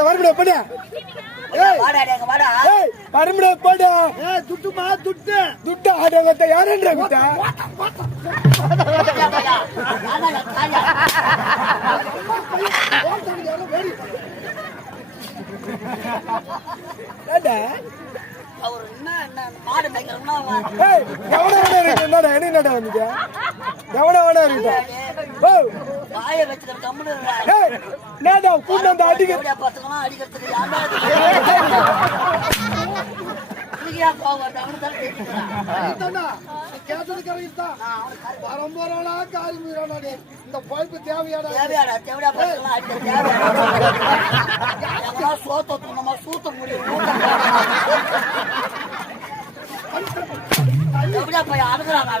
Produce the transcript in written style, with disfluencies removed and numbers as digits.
வரமுடியா போட வரமுடியா போட துட்டுமா துட்டு துட்டு ஆடுறத யாருன்ற குத்தா அவர் என்ன மாடு மேய்க்கிறோம்னா என்னடா வந்துச்சு எவ்வளோ இருக்கு வாயை வச்சுக்கிற கம்முன்னு கூட்டு வந்து அடிக்க பசங்கன்னா அடிக்கிறதுக்கு இந்த பைப்பு தேவையாடா சோத்த நம்ம சூத்த முடியும் எப்படியா போய் அணுகுறாங்க